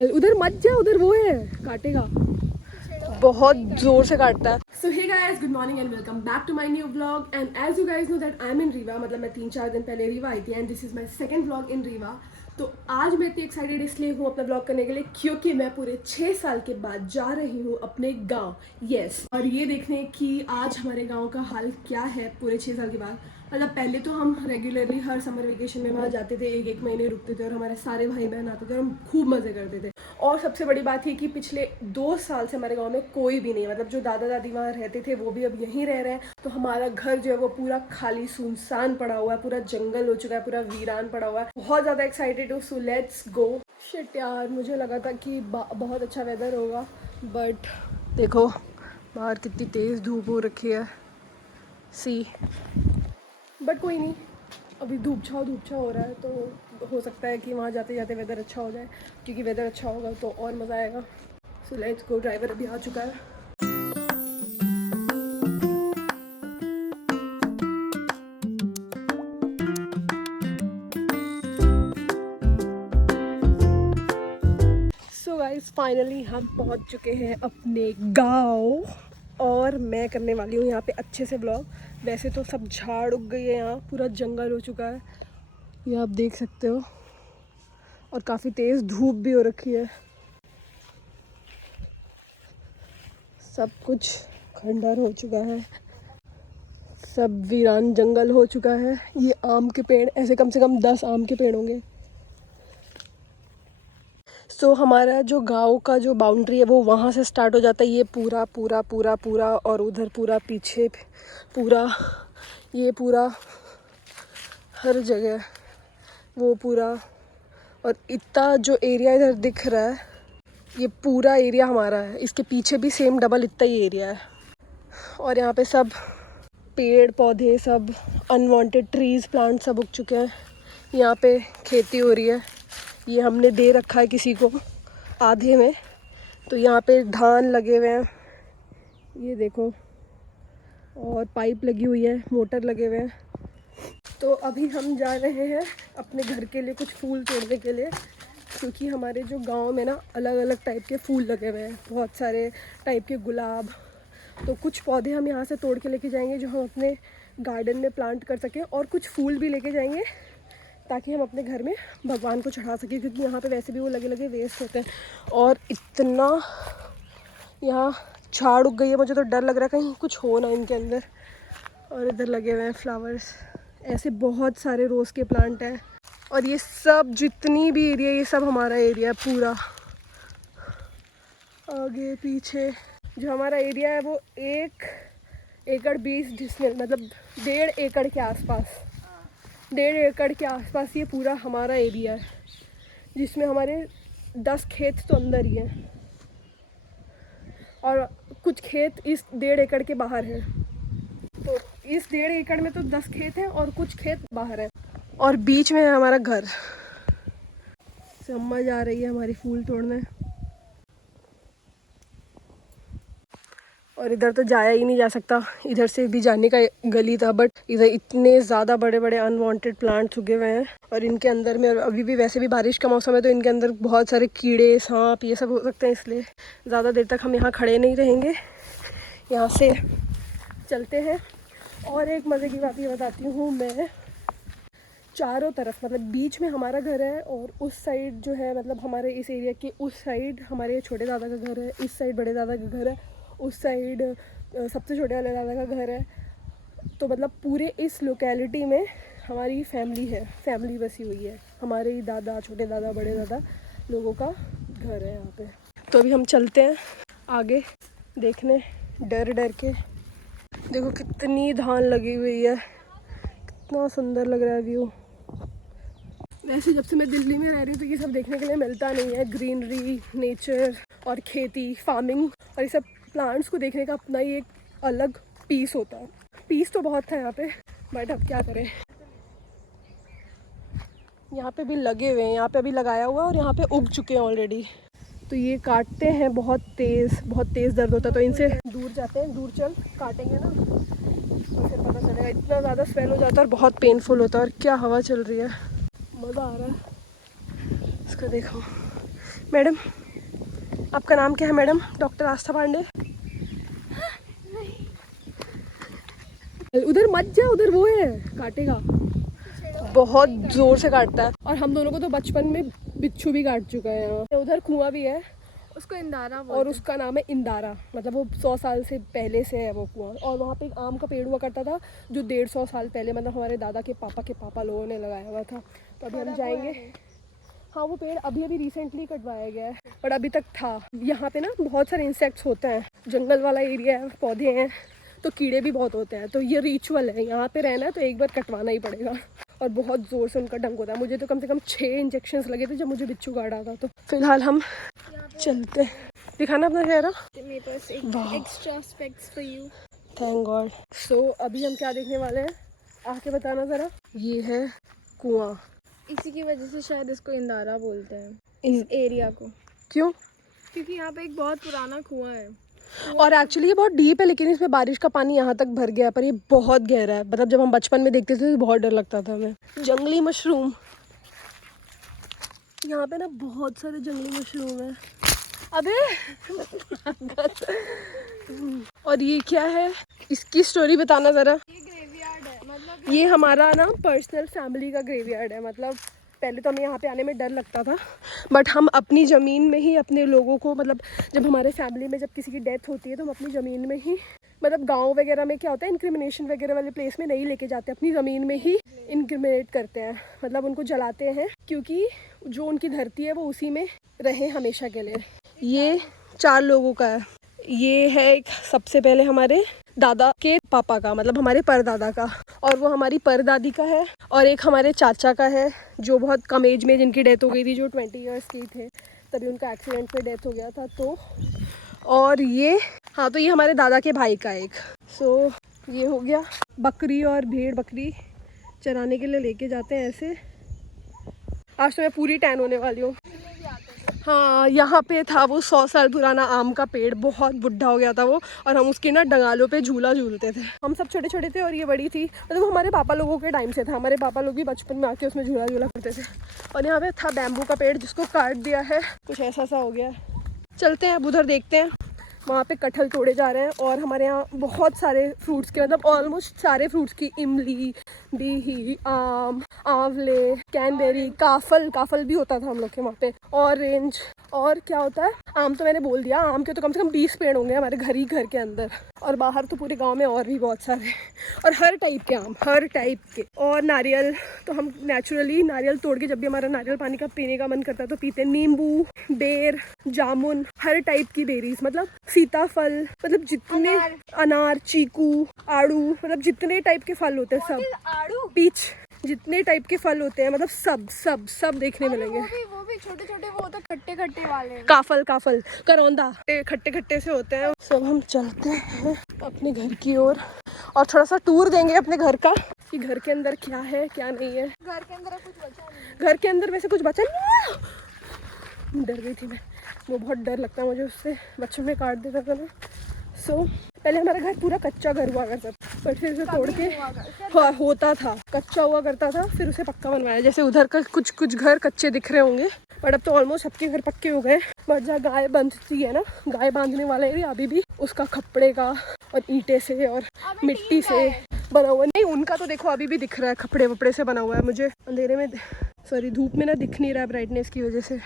उधर मत जा, उधर वो है काटेगा, बहुत जोर से काटता है। So hey guys, good morning and welcome back to my new vlog. And as you guys know that I'm in Rewa, मतलब मैं 3-4 दिन पहले रीवा आई थी and this is my second vlog in Rewa. तो आज मैं इतनी एक्साइटेड इसलिए हूँ अपना व्लॉग करने के लिए क्योंकि मैं पूरे 6 साल के बाद जा रही हूँ अपने गाँव। यस, और ये देखने कि आज हमारे गाँव का हाल क्या है पूरे 6 साल के बाद। मतलब पहले तो हम रेगुलरली हर समर वेकेशन में वहाँ जाते थे, एक महीने रुकते थे और हमारे सारे भाई बहन आते थे और हम खूब मज़े करते थे। और सबसे बड़ी बात है कि पिछले 2 साल से हमारे गांव में कोई भी नहीं है, मतलब जो दादा दादी वहाँ रहते थे वो भी अब यहीं रह रहे हैं। तो हमारा घर जो है वो पूरा खाली सुनसान पड़ा हुआ है, पूरा जंगल हो चुका है, पूरा वीरान पड़ा हुआ है। बहुत ज़्यादा एक्साइटेड हूँ, सो लेट्स गो। शिट यार, मुझे लगा था कि बहुत अच्छा वेदर होगा, बट देखो बाहर कितनी तेज़ धूप हो रखी है, सी। बट कोई नहीं, अभी धूप छाव हो रहा है, तो हो सकता है कि वहाँ जाते जाते वेदर अच्छा हो जाए, क्योंकि वेदर अच्छा होगा तो और मज़ा आएगा। So let's go. ड्राइवर अभी आ चुका है। सो गाइस, फाइनली हम पहुँच चुके हैं अपने गाँव और मैं करने वाली हूँ यहाँ पे अच्छे से ब्लॉग। वैसे तो सब झाड़ उग गई है, यहाँ पूरा जंगल हो चुका है, ये आप देख सकते हो, और काफ़ी तेज़ धूप भी हो रखी है। सब कुछ खंडर हो चुका है, सब वीरान जंगल हो चुका है। ये आम के पेड़, ऐसे कम से कम 10 आम के पेड़ होंगे। सो हमारा जो गांव का जो बाउंड्री है वो वहाँ से स्टार्ट हो जाता है, ये पूरा पूरा पूरा पूरा, और उधर पूरा पीछे पूरा, ये पूरा हर जगह वो पूरा। और इतना जो एरिया इधर दिख रहा है, ये पूरा एरिया हमारा है। इसके पीछे भी सेम डबल इतना ही एरिया है। और यहाँ पे सब पेड़ पौधे, सब अनवांटेड ट्रीज़ प्लांट सब उग चुके हैं। यहाँ पे खेती हो रही है, ये हमने दे रखा है किसी को आधे में। तो यहाँ पे धान लगे हुए हैं, ये देखो, और पाइप लगी हुई है, मोटर लगे हुए हैं। तो अभी हम जा रहे हैं अपने घर के लिए कुछ फूल तोड़ने के लिए, क्योंकि हमारे जो गांव में ना अलग अलग टाइप के फूल लगे हुए हैं, बहुत सारे टाइप के गुलाब। तो कुछ पौधे हम यहाँ से तोड़ के लेके जाएंगे जो हम अपने गार्डन में प्लांट कर सकें, और कुछ फूल भी लेके जाएंगे ताकि हम अपने घर में भगवान को चढ़ा सकें, क्योंकि यहाँ पे वैसे भी वो लगे लगे वेस्ट होते हैं। और इतना यहाँ झाड़ उग गई है, मुझे तो डर लग रहा है कहीं कुछ हो ना इनके अंदर। और इधर लगे हुए हैं फ्लावर्स, ऐसे बहुत सारे रोज़ के प्लांट हैं। और ये सब जितनी भी एरिया, ये सब हमारा एरिया पूरा, आगे पीछे जो हमारा एरिया है वो 1 एकड़ 20 डिसमिल, मतलब 1.5 एकड़ के आसपास, 1.5 एकड़ के आसपास ये पूरा हमारा एरिया है, जिसमें हमारे 10 खेत तो अंदर ही हैं और कुछ खेत इस 1.5 एकड़ के बाहर हैं। तो इस 1.5 एकड़ में तो 10 खेत हैं और कुछ खेत बाहर हैं, और बीच में है हमारा घर। समझ आ रही है हमारी फूल तोड़ने। और इधर तो जाया ही नहीं जा सकता, इधर से भी जाने का गली था, बट इधर इतने ज़्यादा बड़े बड़े अनवांटेड प्लांट्स उगे हुए हैं। और इनके अंदर में अभी भी वैसे भी बारिश का मौसम है, तो इनके अंदर बहुत सारे कीड़े सांप ये सब हो सकते हैं, इसलिए ज़्यादा देर तक हम यहाँ खड़े नहीं रहेंगे, यहाँ से चलते हैं। और एक मज़े की बात ये बताती हूँ मैं, चारों तरफ, मतलब बीच में हमारा घर है और उस साइड जो है, मतलब हमारे इस एरिया के उस साइड हमारे छोटे दादा का घर है, इस साइड बड़े दादा का घर है, उस साइड सबसे छोटे वाले दादा का घर है। तो मतलब पूरे इस लोकेलिटी में हमारी फैमिली है, फैमिली बसी हुई है, हमारे ही दादा, छोटे दादा, बड़े दादा लोगों का घर है यहाँ पे। तो अभी हम चलते हैं आगे देखने, डर डर के। देखो कितनी धान लगी हुई है, कितना सुंदर लग रहा है व्यू। वैसे जब से मैं दिल्ली में रह रही हूँ तो ये सब देखने के लिए मिलता नहीं है, ग्रीनरी, नेचर और खेती, फार्मिंग और ये सब प्लांट्स को देखने का अपना ही एक अलग पीस होता है। पीस तो बहुत था यहाँ पे, बट अब क्या करें। यहाँ पे भी लगे हुए हैं, यहाँ पे अभी लगाया हुआ है और यहाँ पे उग चुके हैं ऑलरेडी। तो ये काटते हैं, बहुत तेज़ दर्द होता है, तो इनसे दूर जाते हैं, दूर चल, काटेंगे ना तो फिर पता चलेगा। इतना ज़्यादा स्वेल हो जाता है और बहुत पेनफुल होता है। और क्या हवा चल रही है, मज़ा आ रहा है। इसको देखो, मैडम, आपका नाम क्या है मैडम? डॉक्टर आस्था पांडे। उधर मत जा, उधर वो है, काटेगा, बहुत जोर से काटता है। और हम दोनों को तो बचपन में बिच्छू भी काट चुका है यहाँ। उधर कुआं भी है, उसको इंदारा बोलते हैं। और उसका नाम है इंदारा, मतलब वो 100 साल से पहले से है वो कुआं। और वहाँ पे एक आम का पेड़ हुआ करता था जो 150 साल पहले, मतलब हमारे दादा के पापा लोगों ने लगाया हुआ था। तो अभी हम जाएंगे। हाँ, वो पेड़ अभी रिसेंटली कटवाया गया है, पर अभी तक था। यहाँ पे ना बहुत सारे इंसेक्ट्स होते हैं, जंगल वाला एरिया है, पौधे हैं, तो कीड़े भी बहुत होते हैं। तो ये रिचुअल है, यहाँ पे रहना है तो एक बार कटवाना ही पड़ेगा। और बहुत ज़ोर से उनका डंक होता है। मुझे तो कम से कम 6 इंजेक्शंस लगे थे जब मुझे बिच्छू काटा था। तो फिलहाल हम चलते हैं। दिखाना अपना चेहरा। मेरे पास एक extra specs for you. Thank God. So अभी हम क्या देखने वाले हैं, आके बताना ज़रा। ये है कुआं। इसी की वजह से शायद इसको इंदारा बोलते हैं, इस एरिया को। क्यों? क्योंकि यहाँ पे एक बहुत पुराना कुआं है। और एक्चुअली ये बहुत डीप है, लेकिन इसमें बारिश का पानी यहाँ तक भर गया है। पर ये बहुत गहरा है, मतलब जब हम बचपन में देखते थे तो बहुत डर लगता था हमें। जंगली मशरूम, यहाँ पे ना बहुत सारे जंगली मशरूम है। अबे और ये क्या है, इसकी स्टोरी बताना ज़रा। ये ग्रेवयार्ड है, मतलब ये हमारा ना पर्सनल फैमिली का ग्रेवयार्ड है। मतलब पहले तो हमें यहाँ पे आने में डर लगता था, बट हम अपनी ज़मीन में ही अपने लोगों को, मतलब जब हमारे फैमिली में जब किसी की डेथ होती है तो हम अपनी ज़मीन में ही, मतलब गांव वगैरह में क्या होता है, इंक्रिमिनेशन वगैरह वाले प्लेस में नहीं लेके जाते, अपनी ज़मीन में ही इंक्रिमिनेट करते हैं, मतलब उनको जलाते हैं, क्योंकि जो उनकी धरती है वो उसी में रहे हमेशा के लिए। ये 4 लोगों का है। ये है एक सबसे पहले हमारे दादा के पापा का, मतलब हमारे परदादा का, और वो हमारी परदादी का है, और एक हमारे चाचा का है जो बहुत कम एज में जिनकी डेथ हो गई थी, जो 20 ईयर्स के थे, तभी उनका एक्सीडेंट में डेथ हो गया था। तो और ये, हाँ, तो ये हमारे दादा के भाई का एक। सो ये हो गया। बकरी और भेड़, बकरी चराने के लिए लेके जाते हैं ऐसे। आज तो मैं पूरी टैन होने वाली हूँ। हाँ, यहाँ पे था वो 100 साल पुराना आम का पेड़, बहुत बुढ़ा हो गया था वो, और हम उसके ना डंगालों पे झूला झूलते थे। हम सब छोटे छोटे थे और ये बड़ी थी, मतलब वो हमारे पापा लोगों के टाइम से था। हमारे पापा लोग भी बचपन में आके उसमें झूला झूला करते थे। और यहाँ पे था बैम्बू का पेड़ जिसको काट दिया है, कुछ ऐसा सा हो गया है। चलते हैं अब उधर देखते हैं। वहाँ पे कटहल तोड़े जा रहे हैं, और हमारे यहाँ बहुत सारे फ्रूट्स के, मतलब ऑलमोस्ट सारे फ्रूट्स की, इमली, बिही, आम, आंवले, कैनबेरी, काफल भी होता था हम लोग के वहाँ पे, ऑरेंज, और क्या होता है, आम तो मैंने बोल दिया। आम के तो कम से कम 20 पेड़ होंगे हमारे घर के अंदर, और बाहर तो पूरे गांव में और भी बहुत सारे, और हर टाइप के आम, हर टाइप के। और नारियल तो हम नेचुरली नारियल तोड़ के, जब भी हमारा नारियल पानी का पीने का मन करता है तो पीते। नींबू, बेर, जामुन, हर टाइप की बेरीज, मतलब सीताफल, मतलब जितने, अनार, चीकू, आड़ू, मतलब जितने टाइप के फल होते हैं सब, पीच, जितने टाइप के फल होते हैं, मतलब सब सब सब देखने मिलेंगे। वो भी छोटे छोटे वो होते खट्टे खट्टे वाले, काफल, करौंदा, खट्टे खट्टे से होते हैं। सब हम चलते हैं अपने घर की ओर, और थोड़ा सा टूर देंगे अपने घर का, कि घर के अंदर क्या है क्या नहीं है। घर के अंदर कुछ बचा नहीं, घर के अंदर वैसे कुछ बचा नहीं। डर गई थी मैं, वो बहुत डर लगता है मुझे उससे, बच्चों में काट देता था ना। सो पहले हमारा घर पूरा कच्चा घर हुआ करता था, बट फिर उसे तोड़ के, हाँ, होता था, कच्चा हुआ करता था, फिर उसे पक्का बनवाया। जैसे उधर का कुछ घर कच्चे दिख रहे होंगे, बट अब तो ऑलमोस्ट सबके घर पक्के हो गए। बट जहाँ गाय बंधती है ना, गाय बांधने वाला एरिया अभी भी उसका खपड़े का और ईंटे से और मिट्टी से बना हुआ। नहीं, उनका तो देखो अभी भी दिख रहा है, खपड़े वपड़े से बना हुआ है। मुझे अंधेरे में, सॉरी धूप में ना दिख नहीं रहा है ब्राइटनेस की वजह से।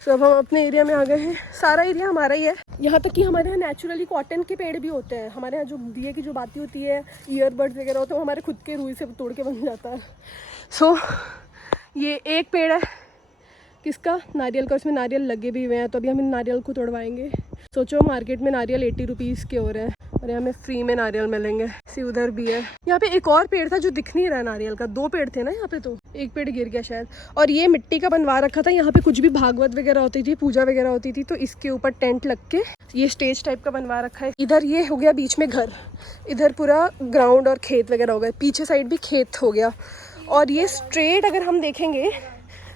तो अब हम अपने एरिया में आ गए हैं। सारा एरिया हमारा ही है, यहाँ तक कि हमारे यहाँ नेचुरली कॉटन के पेड़ भी होते हैं। हमारे यहाँ जो दिए की जो बाती होती है, ईयरबड्स वगैरह होते हैं, वो हमारे खुद के रुई से तोड़ के बन जाता है। सो ये एक पेड़ है किसका, नारियल का, उसमें नारियल लगे भी हुए हैं, तो अभी हम इन नारियल को तोड़वाएंगे। सोचो मार्केट में नारियल 80 रुपीज़ के हो रहे हैं, और यहाँ में फ्री में नारियल मिलेंगे। सी उधर भी है। यहाँ पे एक और पेड़ था जो दिख नहीं रहा नारियल का, 2 पेड़ थे ना यहाँ पे, तो एक पेड़ गिर गया शायद। और ये मिट्टी का बनवा रखा था, यहाँ पे कुछ भी भागवत वगैरह होती थी, पूजा वगैरह होती थी, तो इसके ऊपर टेंट लग के ये स्टेज टाइप का बनवा रखा है। इधर ये हो गया बीच में घर, इधर पूरा ग्राउंड और खेत वगैरह हो गए, पीछे साइड भी खेत हो गया। और ये स्ट्रेट अगर हम देखेंगे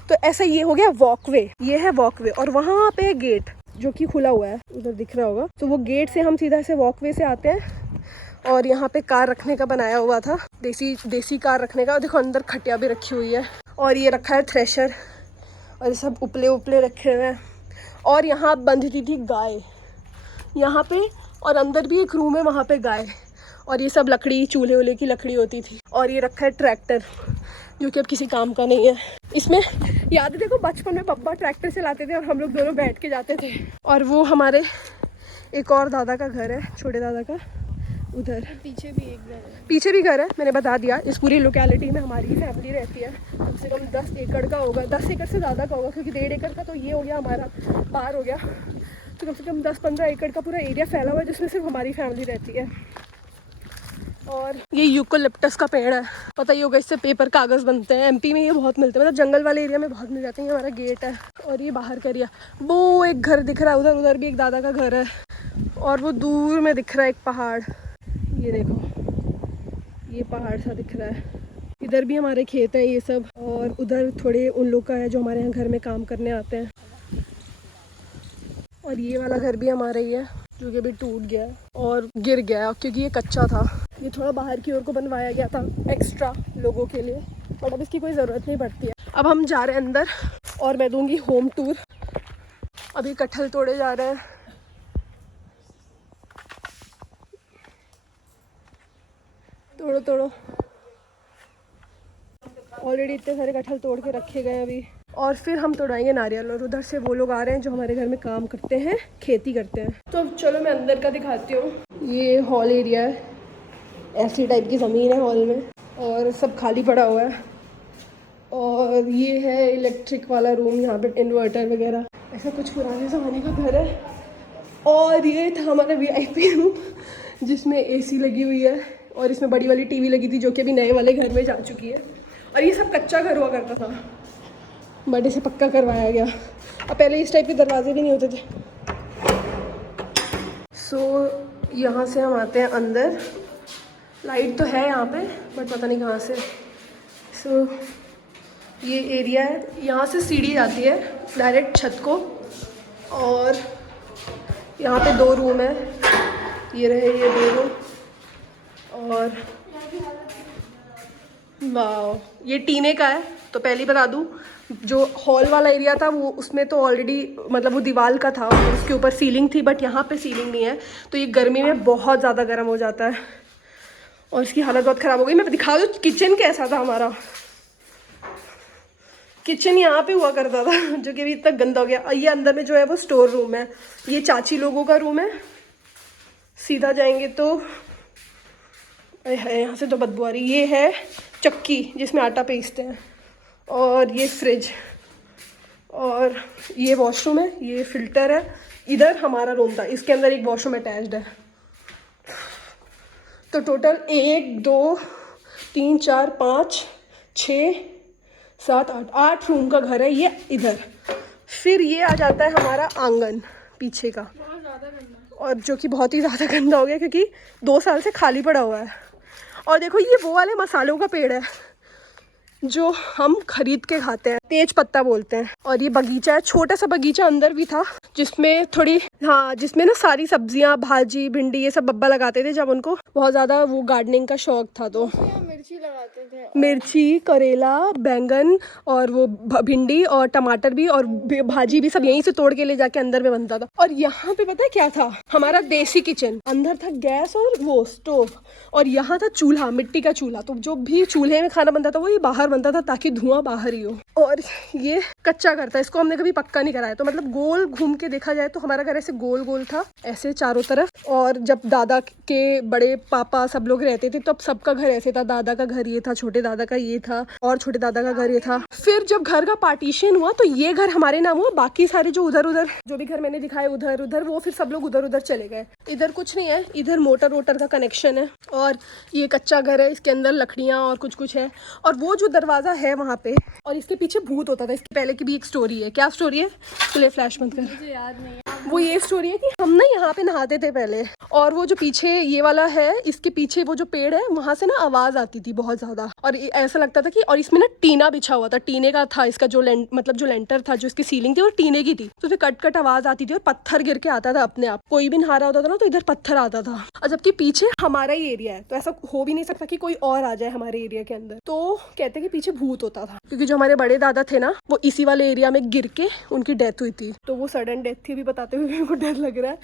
तो ऐसा ये हो गया वॉकवे, ये है वॉकवे, और वहाँ पे गेट जो कि खुला हुआ है, उधर दिख रहा होगा। तो वो गेट से हम सीधा से वॉकवे से आते हैं, और यहाँ पे कार रखने का बनाया हुआ था, देसी कार रखने का। देखो अंदर खटिया भी रखी हुई है, और ये रखा है थ्रेशर, और ये सब उपले उपले रखे हुए हैं। और यहाँ बंधती थी गाय यहाँ पे, और अंदर भी एक रूम है वहाँ पे गाय, और ये सब लकड़ी चूल्हे वूल्हे की लकड़ी होती थी। और ये रखा है ट्रैक्टर जो कि अब किसी काम का नहीं है। इसमें याद है देखो बचपन में पापा ट्रैक्टर चलाते थे और हम लोग दोनों बैठ के जाते थे। और वो हमारे एक और दादा का घर है, छोटे दादा का, उधर पीछे भी एक घर है। पीछे भी घर है, मैंने बता दिया। इस पूरी लोकेलिटी में हमारी फैमिली रहती है। कम से कम 10 एकड़ का होगा, 10 एकड़ से ज़्यादा का होगा, क्योंकि 1.5 एकड़ का तो ये हो गया हमारा, पार हो गया। तो कम से कम 10-15 एकड़ का पूरा एरिया फैला हुआ है जिसमें सिर्फ हमारी फैमिली रहती है। और ये यूकोलिप्टस का पेड़ है, पता ही होगा, इससे पेपर कागज़ बनते हैं। एमपी में ये बहुत मिलते हैं, मतलब जंगल वाले एरिया में बहुत मिल जाते हैं। ये हमारा गेट है और ये बाहर का एरिया। वो एक घर दिख रहा है उधर, उधर भी एक दादा का घर है। और वो दूर में दिख रहा है एक पहाड़, ये देखो ये पहाड़ सा दिख रहा है। इधर भी हमारे खेत है ये सब, और उधर थोड़े उन लोग का है जो हमारे यहाँ घर में काम करने आते हैं। और ये वाला घर भी हमारा ही है जो कि अभी टूट गया और गिर गया क्योंकि ये कच्चा था। ये थोड़ा बाहर की ओर को बनवाया गया था एक्स्ट्रा लोगों के लिए, बट अब इसकी कोई ज़रूरत नहीं पड़ती है। अब हम जा रहे हैं अंदर और मैं दूंगी होम टूर। अभी कटहल तोड़े जा रहे हैं। तोड़ो तोड़ो, ऑलरेडी इतने सारे कटहल तोड़ के रखे गए अभी। और फिर हम तोड़ाएंगे नारियल। और उधर से वो लोग आ रहे हैं जो हमारे घर में काम करते हैं, खेती करते हैं। तो अब चलो मैं अंदर का दिखाती हूँ। ये हॉल एरिया है, ऐसी टाइप की ज़मीन है हॉल में, और सब खाली पड़ा हुआ है। और ये है इलेक्ट्रिक वाला रूम, यहाँ पे इन्वर्टर वगैरह, ऐसा कुछ पुराने ज़माने का घर है। और ये था हमारा VIP रूम जिसमें AC लगी हुई है, और इसमें बड़ी वाली TV लगी थी जो कि अभी नए वाले घर में जा चुकी है। और ये सब कच्चा घर हुआ करता था, बट इसे पक्का करवाया गया। अब पहले इस टाइप के दरवाजे भी नहीं होते थे। सो यहाँ से हम आते हैं अंदर। लाइट तो है यहाँ पे, बट पता नहीं कहाँ से। सो ये एरिया है, यहाँ से सीढ़ी जाती है डायरेक्ट छत को। और यहाँ पे 2 रूम है, ये रहे ये 2 रूम। और वाह, ये टीने का है। तो पहले बता दूँ, जो हॉल वाला एरिया था वो उसमें तो ऑलरेडी मतलब वो दीवार का था और उसके ऊपर सीलिंग थी, बट यहाँ पे सीलिंग नहीं है। तो ये गर्मी में बहुत ज़्यादा गर्म हो जाता है और इसकी हालत बहुत ख़राब हो गई। मैं दिखा दूँ किचन कैसा था हमारा। किचन यहाँ पे हुआ करता था जो कि अभी इतना गंदा हो गया। ये अंदर में जो है वो स्टोर रूम है, ये चाची लोगों का रूम है। सीधा जाएंगे तो है, यहाँ से तो बदबू आ रही। ये है चक्की जिसमें आटा पीसते हैं, और ये फ्रिज, और ये वॉशरूम है, ये फिल्टर है। इधर हमारा रूम था, इसके अंदर एक वॉशरूम अटैच्ड है। तो टोटल 1 2 3 4 5 6 7 8 रूम का घर है ये इधर। फिर ये आ जाता है हमारा आंगन पीछे का, और जो कि बहुत ही ज़्यादा गंदा हो गया क्योंकि 2 साल से खाली पड़ा हुआ है। और देखो ये वो वाले मसालों का पेड़ है जो हम खरीद के खाते हैं, तेज पत्ता बोलते हैं। और ये बगीचा है, छोटा सा बगीचा अंदर भी था जिसमें थोड़ी, हाँ, जिसमें ना सारी सब्जियां, भाजी, भिंडी, ये सब बब्बा लगाते थे जब उनको बहुत ज़्यादा वो गार्डनिंग का शौक था। तो मिर्ची लगाते थे, मिर्ची, करेला, बैंगन और वो भिंडी और टमाटर भी और भाजी भी सब यहीं से तोड़ के ले जाके अंदर में बनता था। और यहाँ पे पता है क्या था, हमारा देसी किचन। अंदर था गैस और वो स्टोव, और यहाँ था चूल्हा, मिट्टी का चूल्हा। तो जो भी चूल्हे में खाना बनता था वो ये बाहर बनता था ताकि धुआं बाहर ही हो। और ये कच्चा घर था, इसको हमने कभी पक्का नहीं कराया। तो मतलब गोल घूम के देखा जाए तो हमारा घर ऐसे गोल गोल था, ऐसे चारों तरफ। और जब दादा के बड़े पापा सब लोग रहते थे तब सबका घर ऐसे था। दादा का घर ये था, छोटे दादा का ये था, और छोटे दादा का घर ये था। फिर जब घर का पार्टीशन हुआ तो ये घर हमारे नाम हुआ। बाकी सारे जो उधर उधर जो भी घर मैंने दिखाए उधर उधर, वो फिर सब लोग उधर उधर चले गए। इधर कुछ नहीं है, इधर मोटर वोटर का कनेक्शन है। और ये कच्चा घर है, इसके अंदर लकड़ियाँ और कुछ कुछ है। और वो जो दरवाज़ा है वहाँ पे, और इसके पीछे भूत होता था। इसके पहले की भी एक स्टोरी है। क्या स्टोरी है? चलिए फ्लैश बंद कर। मुझे याद नहीं है। वो ये स्टोरी है कि हम ना यहाँ पे नहाते थे पहले, और वो जो पीछे ये वाला है, इसके पीछे वो जो पेड़ है, वहां से ना आवाज आती थी बहुत ज्यादा, और ऐसा लगता था कि, और इसमें ना टीना बिछा हुआ था, टीने का था इसका जो मतलब जो लेंटर था, जो इसकी सीलिंग थी वो टीने की थी, तो उसे कट कट आवाज आती थी और पत्थर गिर के आता था अपने आप। कोई भी नहा रहा होता था ना तो इधर पत्थर आता था, और जबकि पीछे हमारा ही एरिया है तो ऐसा हो भी नहीं सकता कि कोई और आ जाए हमारे एरिया के अंदर। तो कहते कि पीछे भूत होता था, क्योंकि जो हमारे बड़े दादा थे ना वो इसी वाले एरिया में गिर के उनकी डेथ हुई थी, तो वो सडन डेथ थी भी बताते हुए मेरे को डर लग रहा है।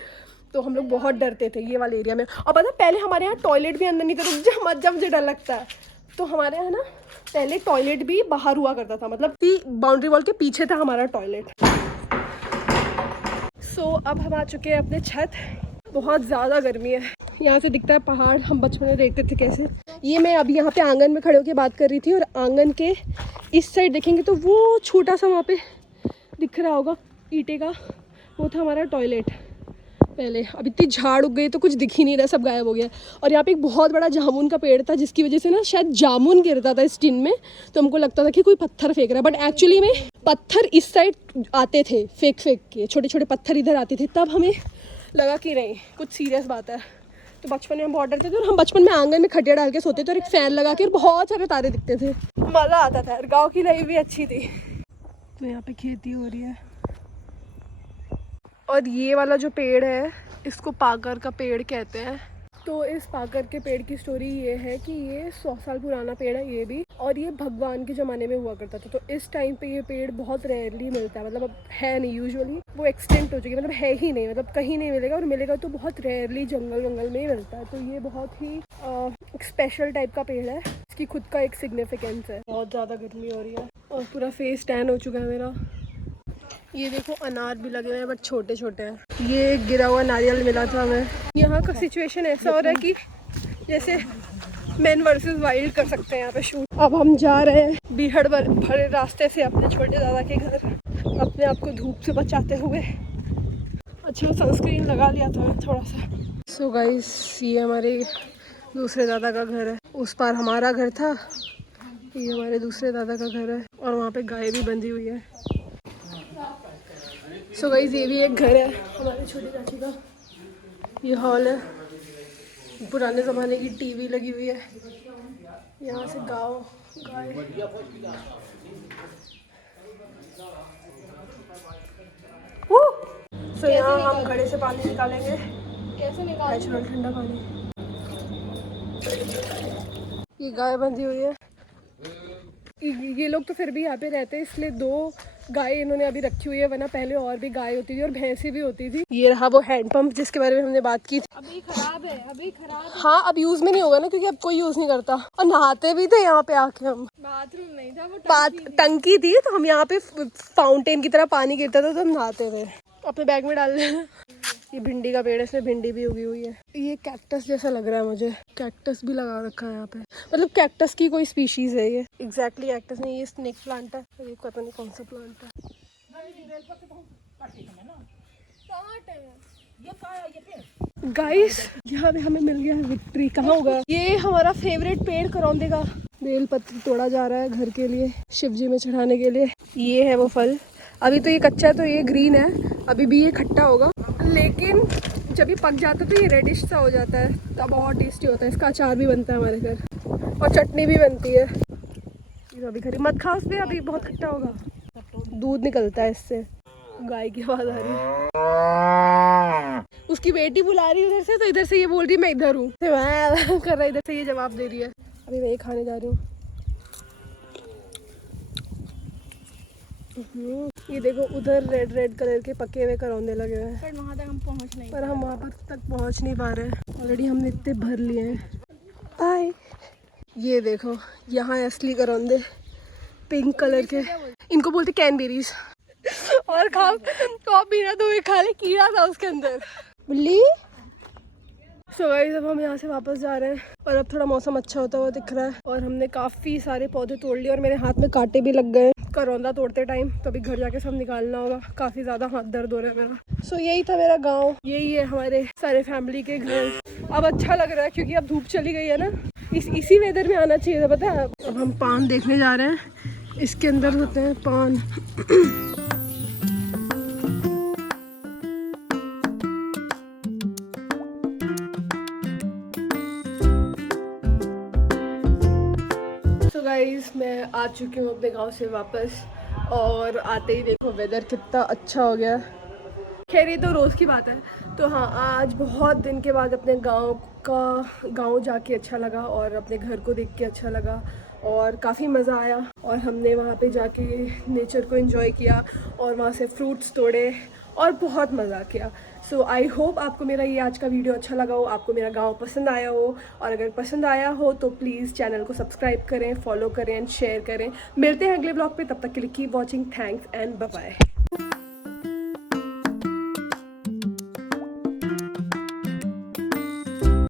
तो हम लोग बहुत डरते थे ये वाले एरिया में। और पता है पहले हमारे यहाँ टॉयलेट भी अंदर नहीं था, तो जब मुझे डर लगता है तो हमारे यहाँ ना पहले टॉयलेट भी बाहर हुआ करता था, मतलब कि बाउंड्री वॉल के पीछे था हमारा टॉयलेट। सो अब हम आ चुके हैं अपने छत। बहुत ज़्यादा गर्मी है, यहाँ से दिखता है पहाड़, हम बचपन में देखते थे कैसे। ये मैं अभी यहाँ पे आंगन में खड़े होकर बात कर रही थी, और आंगन के इस साइड देखेंगे तो वो छोटा सा वहाँ पे दिख रहा होगा ईंटे का, वो था हमारा टॉयलेट पहले। अब इतनी झाड़ उग गई तो कुछ दिख ही नहीं रहा, सब गायब हो गया। और यहाँ पे एक बहुत बड़ा जामुन का पेड़ था, जिसकी वजह से ना शायद जामुन गिरता था इस टिन में, तो हमको लगता था कि कोई पत्थर फेंक रहा है, बट एक्चुअली में पत्थर इस साइड आते थे, फेंक के छोटे छोटे पत्थर इधर आते थे, तब हमें लगा कि नहीं कुछ सीरियस बात है। तो बचपन में हम बहुत डरते थे, और हम बचपन में आंगन में खटिया डाल के सोते थे और एक फैन लगा के, और बहुत सारे तारे दिखते थे, मज़ा आता था। गाँव की लाइफ भी अच्छी थी। तो यहाँ पे खेती हो रही है, और ये वाला जो पेड़ है इसको पाकर का पेड़ कहते हैं। तो इस पाकर के पेड़ की स्टोरी ये है कि ये 100 साल पुराना पेड़ है ये भी, और ये भगवान के ज़माने में हुआ करता था। तो इस टाइम पे ये पेड़ बहुत रेयरली मिलता है, मतलब अब है नहीं, यूजुअली वो एक्सटेंट हो चुकी है, मतलब है ही नहीं, मतलब कहीं नहीं मिलेगा, और मिलेगा तो बहुत रेयरली जंगल वंगल में ही मिलता है। तो ये बहुत ही स्पेशल टाइप का पेड़ है, इसकी खुद का एक सिग्निफिकेंस है। बहुत ज़्यादा गर्मी हो रही है और पूरा फेस टैन हो चुका है मेरा। ये देखो अनार भी लगे हुए हैं, बट छोटे छोटे हैं। ये गिरा हुआ नारियल मिला था हमें। यहाँ का सिचुएशन ऐसा हो रहा है कि जैसे मैन वर्सेस वाइल्ड कर सकते हैं यहाँ पे शूट। अब हम जा रहे हैं बीहड़ भरे रास्ते से अपने छोटे दादा के घर, अपने आप को धूप से बचाते हुए। अच्छा सनस्क्रीन लगा लिया था थोड़ा सा। सो गाइस ये हमारे दूसरे दादा का घर है, उस पार हमारा घर था, ये हमारे दूसरे दादा का घर है, और वहाँ पे गाय भी बंधी हुई है। सो गाइस ये भी एक घर है हमारे छोटी चाची का। ये हॉल है, पुराने ज़माने की टीवी लगी हुई है, यहाँ से गाय। सो यहाँ हम घड़े से पानी निकालेंगे। कैसे निकाल? नेचुरल ठंडा पानी। ये गाय बंधी हुई है। ये लोग तो फिर भी यहाँ पे रहते हैं, इसलिए 2 गाय इन्होंने अभी रखी हुई है, वरना पहले और भी गाय होती थी और भैंसी भी होती थी। ये रहा वो हैंडपंप जिसके बारे में हमने बात की थी। अभी खराब है, अभी खराब है। हाँ अब यूज में नहीं होगा ना, क्योंकि अब कोई यूज नहीं करता। और नहाते भी थे यहाँ पे आके हम। बाथरूम नहीं था, वो टंकी थी, तो हम यहाँ पे फाउंटेन की तरह पानी गिरता था तो हम नहाते थे। अपने बैग में डाल लेना। ये भिंडी का पेड़ है, इसमें भिंडी भी उगी हुई है। ये कैक्टस जैसा लग रहा है मुझे, कैक्टस भी लगा रखा है यहाँ पे, मतलब कैक्टस की कोई स्पीशीज है ये। एग्जैक्टली कैक्टस नहीं, ये स्नेक प्लांट है, ये पता नहीं कौन सा प्लांट है। गाइस यहाँ पे हमें मिल गया विक्ट्री। कहाँ होगा ये हमारा फेवरेट पेड़ करौंदे का। बेलपत्र तोड़ा जा रहा है घर के लिए, शिव जी में चढ़ाने के लिए। ये है वो फल, अभी तो ये कच्चा है तो ये ग्रीन है, अभी भी ये खट्टा होगा, लेकिन जब ये पक जाता है तो ये रेडिश सा हो जाता है, तब बहुत टेस्टी होता है। इसका अचार भी बनता है हमारे घर, और चटनी भी बनती है। ये अभी खरी मत खाओ, उसमें अभी बहुत खट्टा होगा, दूध निकलता है इससे। गाय की आवाज आ रही है, उसकी बेटी बुला रही है उधर से, तो इधर से ये बोल रही है मैं इधर हूँ कर रहा है, इधर से ये जवाब दे रही है। अभी मैं ये खाने जा रही हूँ। ये देखो उधर रेड रेड कलर के पके हुए करौंदे लगे हुए हैं, पर वहाँ तक हम पहुँच नहीं, पर हम वहाँ पर तक पहुँच नहीं पा रहे हैं। ऑलरेडी हमने इतने भर लिए हैं। आए ये देखो यहाँ असली करौंदे पिंक कलर के, इनको बोलते कैनबेरीज। और खा बिना धोए खा ले, कीड़ा था उसके अंदर। बिल्ली। सो गाइस अब हम यहाँ से वापस जा रहे हैं, और अब थोड़ा मौसम अच्छा होता हुआ दिख रहा है, और हमने काफ़ी सारे पौधे तोड़ लिए, और मेरे हाथ में कांटे भी लग गए करौंदा तोड़ते टाइम, तो अभी घर जाके सब निकालना होगा। काफ़ी ज़्यादा हाथ दर्द हो रहा है मेरा। सो यही था मेरा गाँव, यही है हमारे सारे फैमिली के घर। अब अच्छा लग रहा है क्योंकि अब धूप चली गई है ना, इसी वेदर में आना चाहिए था, पता है। अब हम पान देखने जा रहे हैं, इसके अंदर होते हैं पान। मैं आ चुकी हूँ अपने गांव से वापस और आते ही देखो वेदर कितना अच्छा हो गया। खैर ये तो रोज़ की बात है। तो हाँ, आज बहुत दिन के बाद अपने गांव जाके अच्छा लगा और अपने घर को देख के अच्छा लगा और काफ़ी मज़ा आया। और हमने वहाँ पे जाके नेचर को एंजॉय किया और वहाँ से फ्रूट्स तोड़े और बहुत मज़ा किया। सो आई होप आपको मेरा ये आज का वीडियो अच्छा लगा हो, आपको मेरा गांव पसंद आया हो। और अगर पसंद आया हो तो प्लीज़ चैनल को सब्सक्राइब करें, फॉलो करें एंड शेयर करें। मिलते हैं अगले ब्लॉग पे, तब तक के लिए keep watching. Thanks and bye bye.